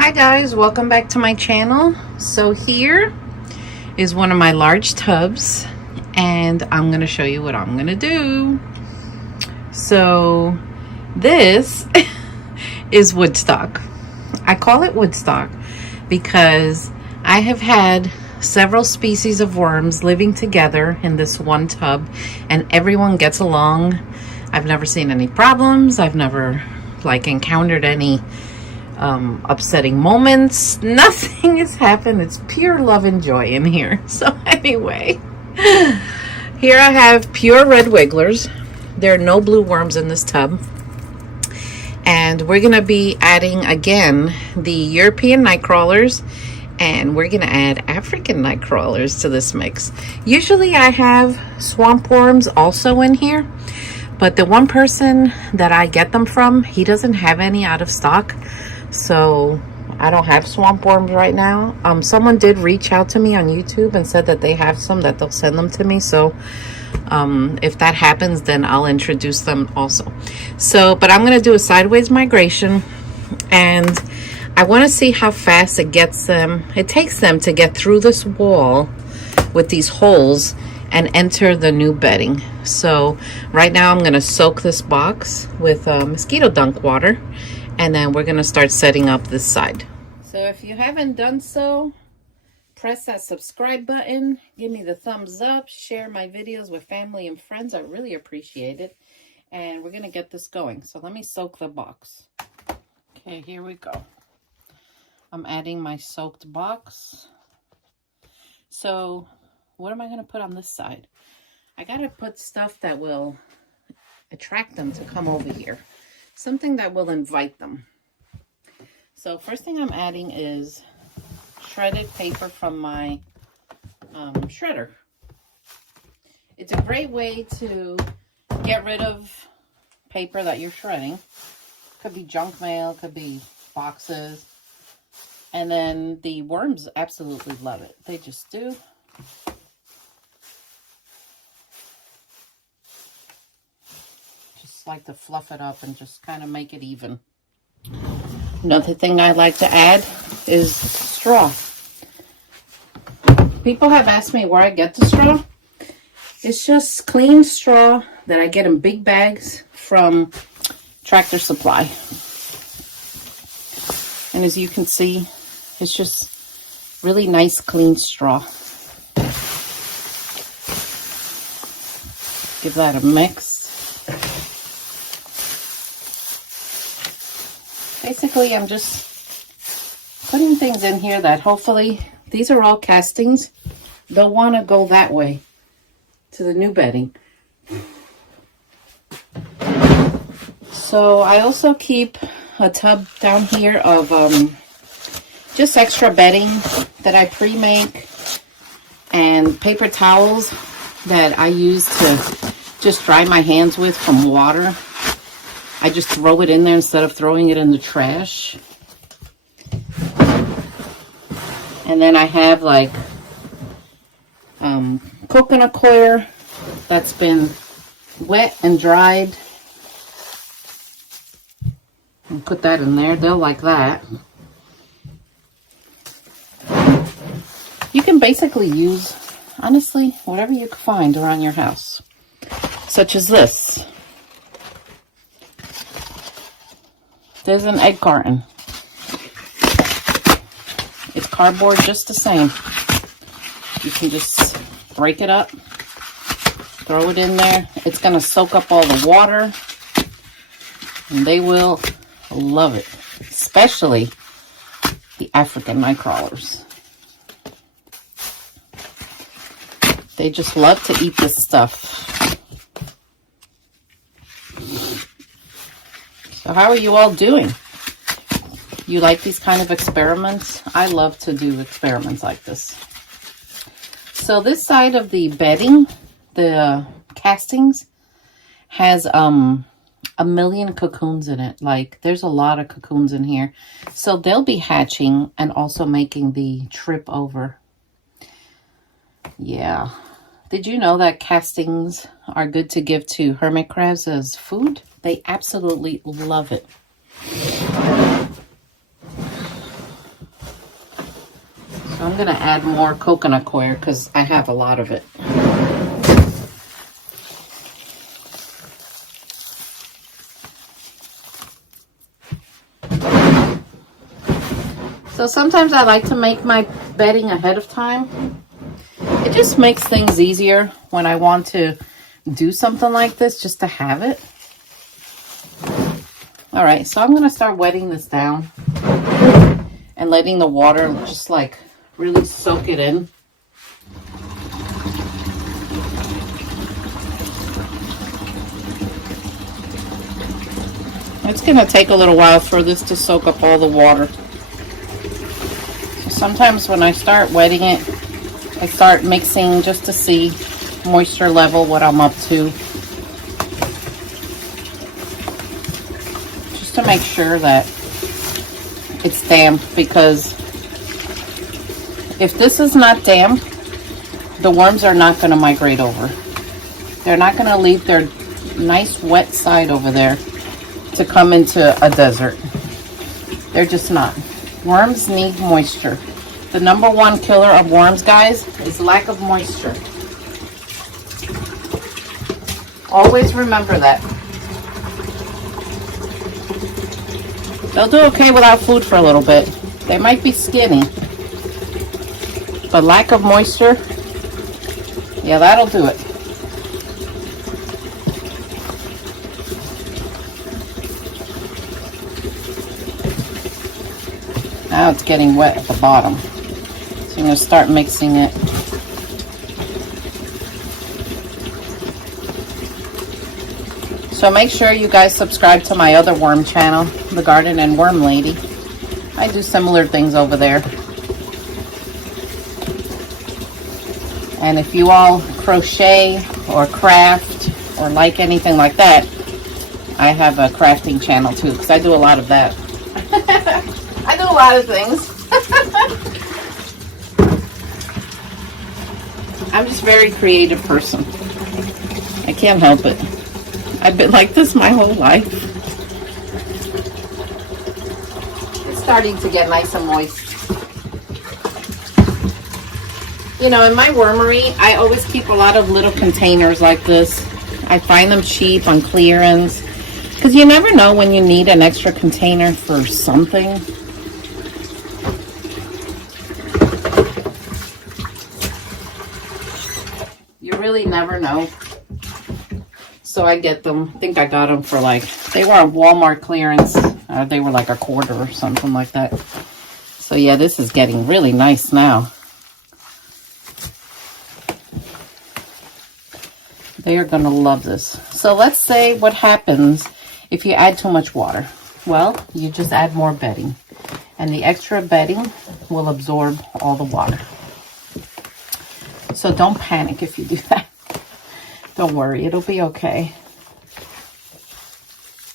Hi guys, welcome back to my channel. So here is one of my large tubs and I'm going to show you what I'm going to do. So this is Woodstock. I call it Woodstock because I have had several species of worms living together in this one tub and everyone gets along. I've never seen any problems. I've never encountered any upsetting moments. Nothing has happened. It's pure love and joy in here. So anyway, here I have pure red wigglers. There are no blue worms in this tub. And we're going to be adding again the European night crawlers, and we're going to add African night crawlers to this mix. Usually I have swamp worms also in here, but the one person that I get them from, he doesn't have any out of stock. So I don't have swamp worms right now. Someone did reach out to me on YouTube and said that they have some, that they'll send them to me. So if that happens, then I'll introduce them also. So, but I'm going to do a sideways migration, and I want to see how fast it takes them to get through this wall with these holes and enter the new bedding. So right now I'm going to soak this box with mosquito dunk water, and then we're going to start setting up this side. So if you haven't done so, press that subscribe button, give me the thumbs up, share my videos with family and friends. I really appreciate it. And we're going to get this going. So let me soak the box. Okay, here we go. I'm adding my soaked box. So what am I going to put on this side? I got to put stuff that will attract them to come over here. Something that will invite them. So first thing I'm adding is shredded paper from my shredder. It's a great way to get rid of paper that you're shredding. Could be junk mail, could be boxes. And then the worms absolutely love it. They just do. Just like to fluff it up and just kind of make it even. Another thing I like to add is straw. People have asked me where I get the straw. It's just clean straw that I get in big bags from Tractor Supply. And as you can see, it's just really nice clean straw. Give that a mix. Basically, I'm just putting things in here that hopefully, these are all castings. They'll want to go that way to the new bedding. So I also keep a tub down here of just extra bedding that I pre-make, and paper towels that I use to just dry my hands with from water. I just throw it in there instead of throwing it in the trash. And then I have like coconut coir that's been wet and dried. And put that in there. They'll like that. You can basically use, honestly, whatever you can find around your house. Such as this. There's an egg carton. It's cardboard just the same. You can just break it up, throw it in there. It's going to soak up all the water, and they will love it, especially the African night crawlers. They just love to eat this stuff. So how are you all doing? You like these kind of experiments? I love to do experiments like this. So this side of the bedding, the castings, has a million cocoons in it. Like, there's a lot of cocoons in here. So they'll be hatching and also making the trip over. Yeah. Did you know that castings are good to give to hermit crabs as food? They absolutely love it. So I'm gonna add more coconut coir because I have a lot of it. So sometimes I like to make my bedding ahead of time. It just makes things easier when I want to do something like this, just to have it. All right, so I'm gonna start wetting this down and letting the water just like really soak it in. It's gonna take a little while for this to soak up all the water. So sometimes when I start wetting it, I start mixing just to see moisture level, what I'm up to. Just to make sure that it's damp, because if this is not damp, the worms are not going to migrate over. They're not going to leave their nice wet side over there to come into a desert. They're just not. Worms need moisture. The number one killer of worms, guys, is lack of moisture. Always remember that. They'll do okay without food for a little bit. They might be skinny, but lack of moisture, yeah, that'll do it. Now it's getting wet at the bottom. So I'm going to start mixing it. So make sure you guys subscribe to my other worm channel, The Garden and Worm Lady. I do similar things over there. And if you all crochet or craft or like anything like that, I have a crafting channel too, because I do a lot of that. I do a lot of things. I'm just a very creative person. I can't help it. I've been like this my whole life. It's starting to get nice and moist. You know, in my wormery, I always keep a lot of little containers like this. I find them cheap on clearance, because you never know when you need an extra container for something. You really never know. So I get them. I think I got them for like, they were on Walmart clearance. They were like a quarter or something like that. So yeah, this is getting really nice now. They are going to love this. So let's say what happens if you add too much water. Well, you just add more bedding. And the extra bedding will absorb all the water. So don't panic if you do that. Don't worry, it'll be okay.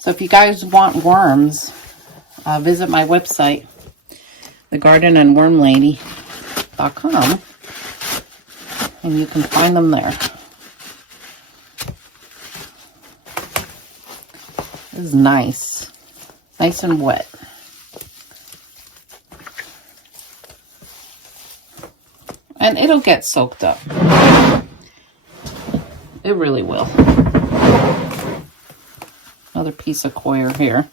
So if you guys want worms, visit my website, thegardenandwormlady.com, and you can find them there. This is nice. Nice and wet. And it'll get soaked up. It really will. Another piece of coir here.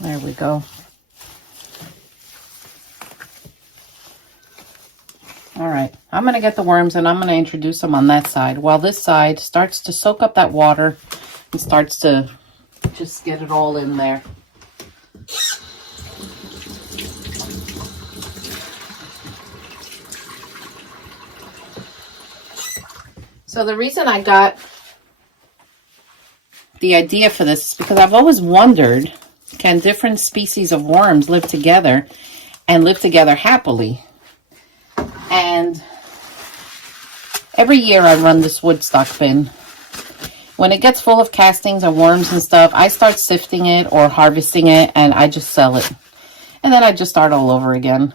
There we go. All right, I'm going to get the worms and I'm going to introduce them on that side, while this side starts to soak up that water and starts to just get it all in there. So the reason I got the idea for this is because I've always wondered, can different species of worms live together and live together happily? And every year I run this Woodstock bin. When it gets full of castings and worms and stuff, I start sifting it or harvesting it, and I just sell it. And then I just start all over again.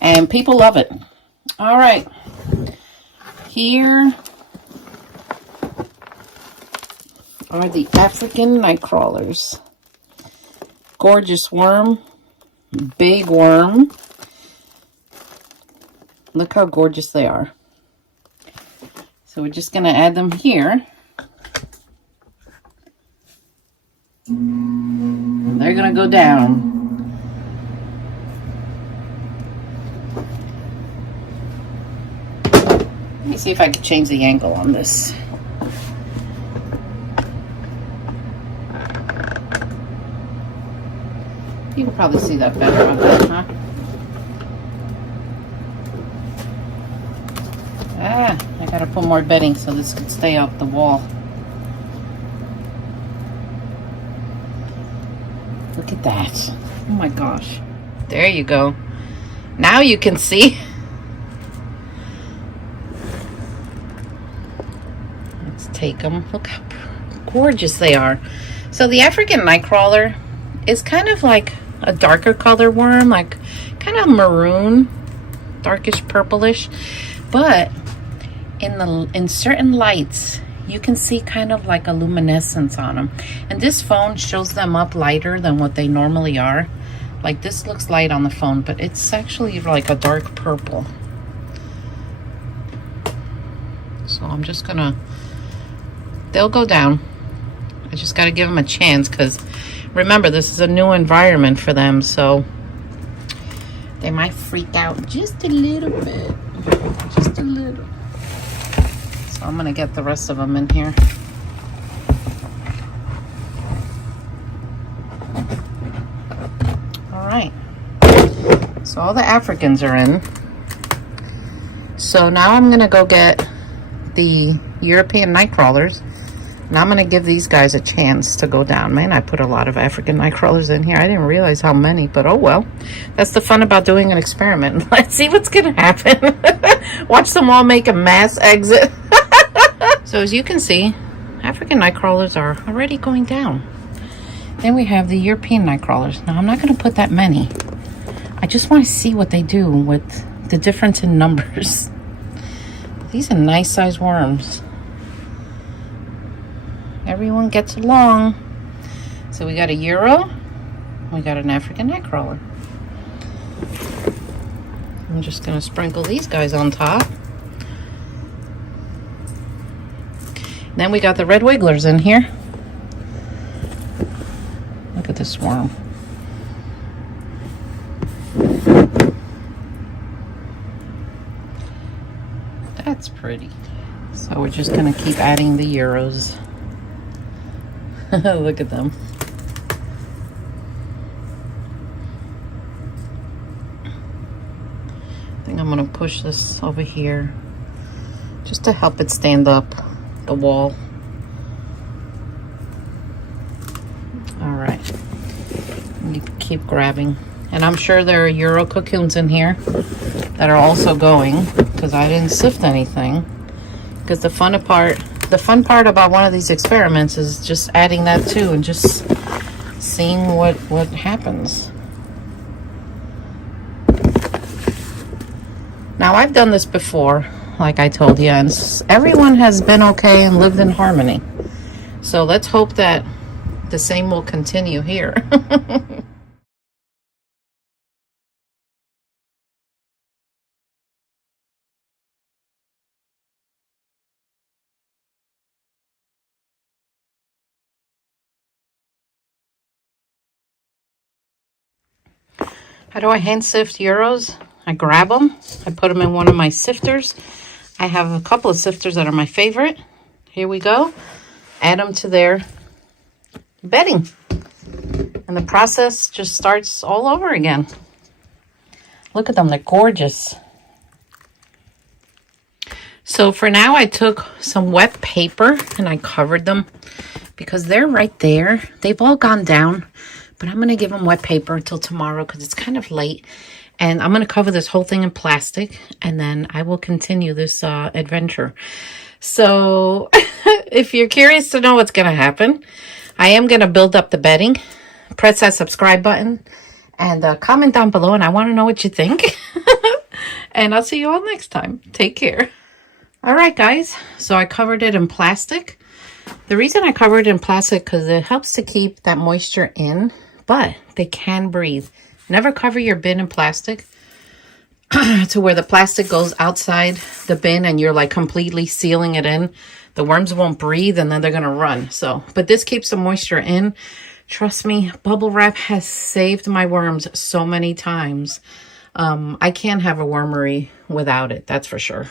And people love it. All right. Here are the African night crawlers. Gorgeous worm, big worm. Look how gorgeous they are. So we're just gonna add them here. And they're gonna go down. Let me see if I can change the angle on this. You can probably see that better on that, huh? I gotta put more bedding so this can stay off the wall. Look at that. Oh my gosh. There you go. Now you can see. Let's take them. Look how gorgeous they are. So the African nightcrawler is kind of like a darker color worm, like kind of maroon, darkish purplish, but in certain lights you can see kind of like a luminescence on them, and this phone shows them up lighter than what they normally are. Like this looks light on the phone, but it's actually like a dark purple. So I'm just gonna, they'll go down. I just got to give them a chance, because remember, this is a new environment for them, so they might freak out just a little bit. Just a little. So I'm going to get the rest of them in here. All right. So all the Africans are in. So now I'm going to go get the European night crawlers. And I'm going to give these guys a chance to go down. Man, I put a lot of African night crawlers in here. I didn't realize how many, but oh well. That's the fun about doing an experiment. Let's see what's going to happen. Watch them all make a mass exit. So as you can see, African night crawlers are already going down. Then we have the European night crawlers. Now, I'm not going to put that many. I just want to see what they do with the difference in numbers. These are nice size worms. Everyone gets along. So we got a Euro, we got an African nightcrawler. I'm just gonna sprinkle these guys on top. Then we got the red wigglers in here. Look at this worm. That's pretty. So we're just gonna keep adding the Euros. Look at them. I think I'm gonna push this over here just to help it stand up the wall. All right, you keep grabbing, and I'm sure there are Euro cocoons in here that are also going, because I didn't sift anything. Because the fun part about one of these experiments is just adding that too, and just seeing what happens. Now, I've done this before, like I told you, and everyone has been okay and lived in harmony. So let's hope that the same will continue here. How do I hand sift Euros? I grab them, I put them in one of my sifters. I have a couple of sifters that are my favorite. Here we go. Add them to their bedding. And the process just starts all over again. Look at them, they're gorgeous. So for now, I took some wet paper and I covered them because they're right there. They've all gone down. But I'm going to give them wet paper until tomorrow because it's kind of late. And I'm going to cover this whole thing in plastic. And then I will continue this adventure. So if you're curious to know what's going to happen, I am going to build up the bedding. Press that subscribe button. And comment down below. And I want to know what you think. And I'll see you all next time. Take care. All right, guys. So I covered it in plastic. The reason I cover it in plastic because it helps to keep that moisture in, but they can breathe. Never cover your bin in plastic to where the plastic goes outside the bin and you're like completely sealing it in. The worms won't breathe and then they're gonna run. So, but this keeps the moisture in. Trust me, bubble wrap has saved my worms so many times. I can't have a wormery without it, that's for sure.